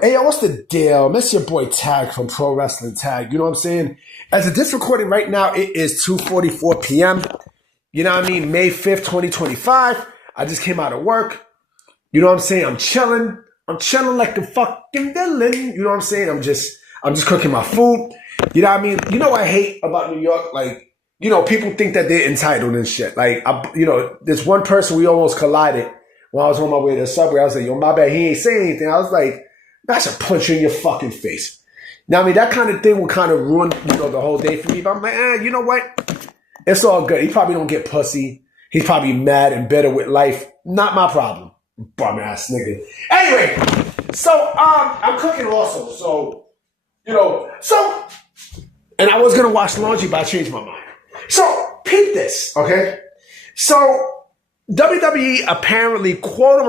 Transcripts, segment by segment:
Hey, yo, what's the deal? Miss your boy Tag from Pro Wrestling Tag. You know what I'm saying? As of this recording right now, it is 2:44 p.m. You know what I mean? May 5th, 2025. I just came out of work. You know what I'm saying? I'm chilling. I'm chilling like a fucking villain. You know what I'm saying? I'm just cooking my food. You know what I mean? You know what I hate about New York? Like, you know, people think that they're entitled and shit. Like, there's one person we almost collided when I was on my way to the subway. I was like, yo, my bad, he ain't saying anything. I was like, I should punch you in your fucking face. Now, I mean, that kind of thing will kind of ruin, you know, the whole day for me. But I'm like, you know what? It's all good. He probably don't get pussy. He's probably mad and bitter with life. Not my problem. Bum ass nigga. Anyway, so I'm cooking also. So, you know, and I was gonna wash laundry, but I changed my mind. So peep this, okay? So WWE apparently, quote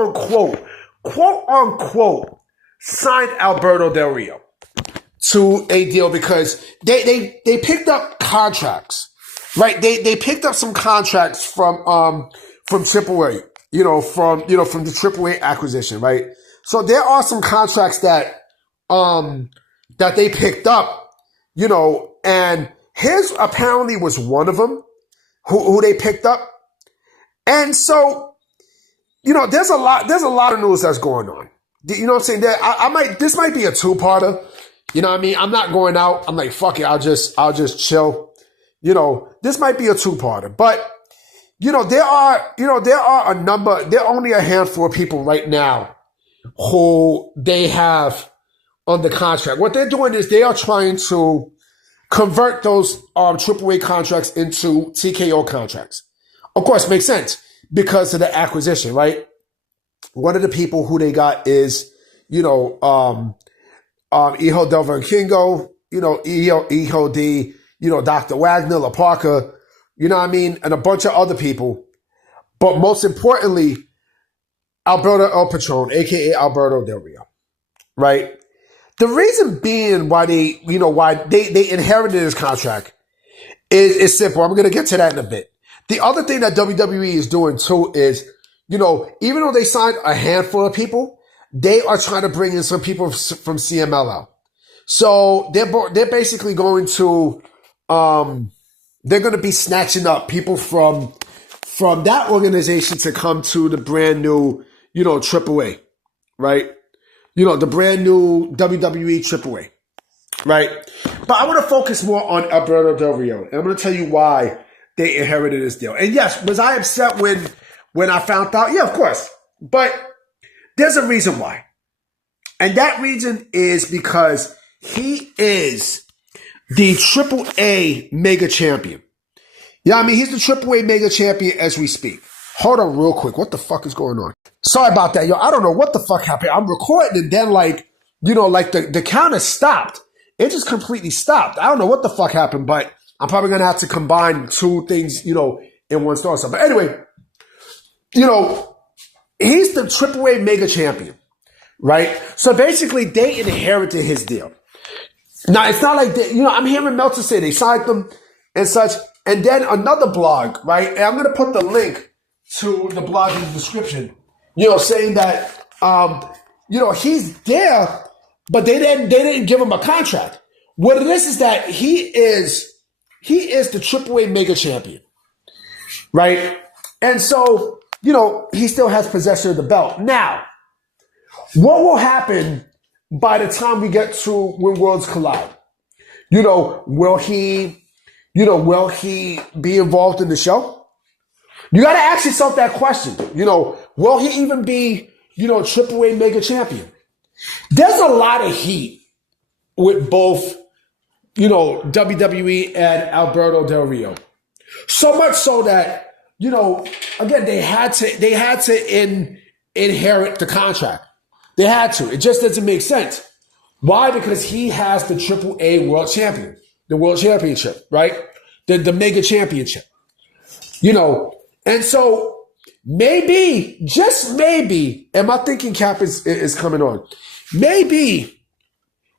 unquote, signed Alberto Del Rio to a deal because they picked up contracts, right? They picked up some contracts from AAA, from the AAA acquisition, right? So there are some contracts that they picked up, and his apparently was one of them who they picked up. And so, there's a lot of news that's going on. You know what I'm saying? This might be a two-parter. You know what I mean? I'm not going out. I'm like, fuck it. I'll just chill. This might be a two-parter, but there are only a handful of people right now who they have on the contract. What they're doing is they are trying to convert those AAA contracts into TKO contracts. Of course, makes sense because of the acquisition, right? One of the people who they got is, Hijo del Vikingo, Hijo D, Dr. Wagner, La Parka, you know what I mean? And a bunch of other people. But most importantly, Alberto El Patron, a.k.a. Alberto Del Rio, right? The reason being why they inherited this contract is simple. I'm going to get to that in a bit. The other thing that WWE is doing too is, even though they signed a handful of people, they are trying to bring in some people from CMLL. So they're basically going to, they're going to be snatching up people from that organization to come to the brand new, AAA, right? The brand new WWE AAA, right? But I want to focus more on Alberto Del Rio. And I'm going to tell you why they inherited this deal. And yes, was I upset when I found out? Yeah, of course. But there's a reason why. And that reason is because he is the AAA Mega Champion. Yeah, I mean, he's the AAA Mega Champion as we speak. Hold on real quick. What the fuck is going on? Sorry about that, yo. I don't know what the fuck happened. I'm recording and then the counter stopped. It just completely stopped. I don't know what the fuck happened, but I'm probably going to have to combine two things, in one store. But anyway, he's the AAA Mega Champion, right? So basically they inherited his deal. Now, it's not like that, I'm hearing Meltzer say they signed them and such. And then another blog, right? And I'm going to put the link to the blog in the description, saying that, he's there, but they didn't give him a contract. What it is that he is the AAA Mega Champion, right? And so, he still has possession of the belt. Now, what will happen by the time we get to when Worlds Collide? Will he be involved in the show? You got to ask yourself that question. Will he even be, AAA Mega Champion? There's a lot of heat with both, WWE and Alberto Del Rio. So much so that, again, they had to inherit the contract. They had to. It just doesn't make sense. Why? Because he has the AAA World Champion, the World Championship, right? The Mega Championship, and so maybe, just maybe, and my thinking cap is coming on. Maybe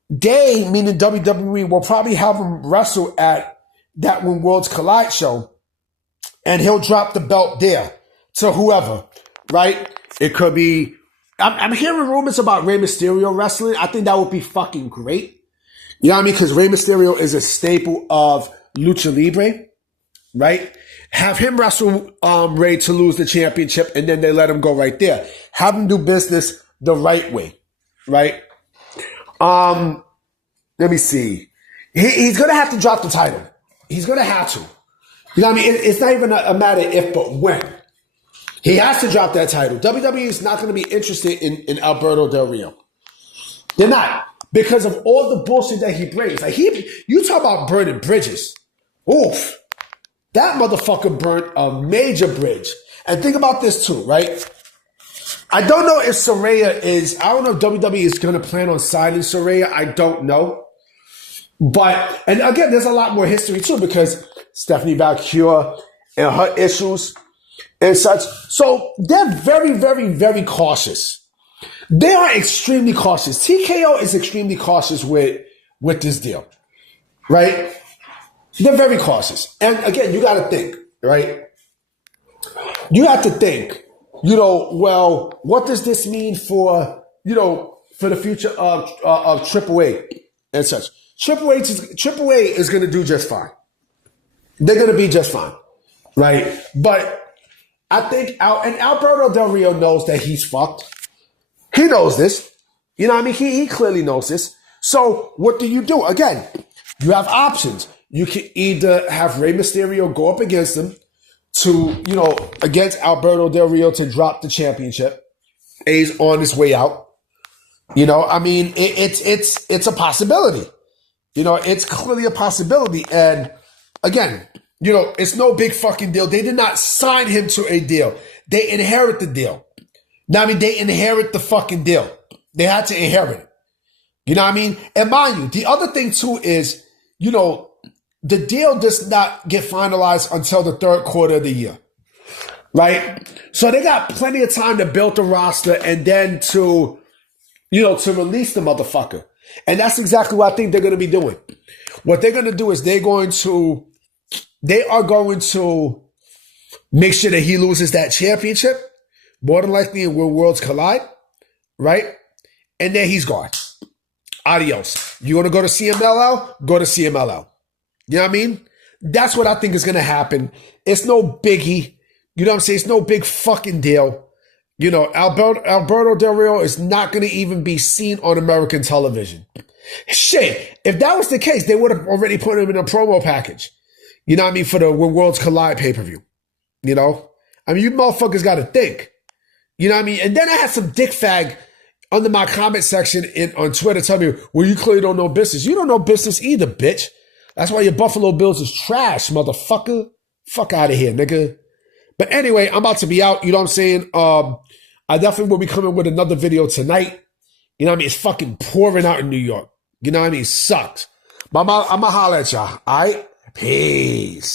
they, meaning WWE, will probably have him wrestle at that When Worlds Collide show, and he'll drop the belt there to whoever, right? It could be I'm hearing rumors about Rey Mysterio wrestling. I think that would be fucking great. You know what I mean? Because Rey Mysterio is a staple of Lucha Libre, right? Have him wrestle Rey to lose the championship, and then they let him go right there. Have him do business the right way, right? Let me see. He's going to have to drop the title. He's going to have to. You know what I mean? It's not even a matter if, but when. He has to drop that title. WWE is not going to be interested in Alberto Del Rio. They're not. Because of all the bullshit that he brings. Like you talk about burning bridges. Oof. That motherfucker burnt a major bridge. And think about this too, right? I don't know if Saraya is, I don't know if WWE is going to plan on signing Saraya. I don't know. But, and again, there's a lot more history too because Stephanie Valkyrie and her issues and such. So they're very, very, very cautious. They are extremely cautious. TKO is extremely cautious with this deal, right? They're very cautious. And again, you got to think, right? You have to think, well, what does this mean for, for the future of AAA and such? AAA is going to do just fine. They're going to be just fine, right? But I think, and Alberto Del Rio knows that he's fucked. He knows this. You know what I mean? He clearly knows this. So what do? Again, you have options. You can either have Rey Mysterio go up against him against Alberto Del Rio to drop the championship. He's on his way out. I mean, it's a possibility. It's clearly a possibility. And again, it's no big fucking deal. They did not sign him to a deal. They inherit the deal. Now, I mean, they inherit the fucking deal. They had to inherit it. You know what I mean? And mind you, the other thing too is, the deal does not get finalized until the third quarter of the year. Right? So they got plenty of time to build the roster and then to release the motherfucker. And that's exactly what I think they're going to be doing. What they're going to do is they are going to make sure that he loses that championship. More than likely when worlds collide, right? And then he's gone. Adios. You want to go to CMLL? Go to CMLL. You know what I mean? That's what I think is going to happen. It's no biggie. You know what I'm saying? It's no big fucking deal. Alberto Del Rio is not going to even be seen on American television. Shit, if that was the case, they would have already put him in a promo package. You know what I mean? For the When Worlds Collide pay-per-view. I mean, you motherfuckers got to think. You know what I mean? And then I had some dick fag under my comment section on Twitter tell me, well, you clearly don't know business. You don't know business either, bitch. That's why your Buffalo Bills is trash, motherfucker. Fuck out of here, nigga. But anyway, I'm about to be out. You know what I'm saying? I definitely will be coming with another video tonight. You know what I mean? It's fucking pouring out in New York. You know what I mean? It sucks. But I'm going to holler at y'all. All right? Peace.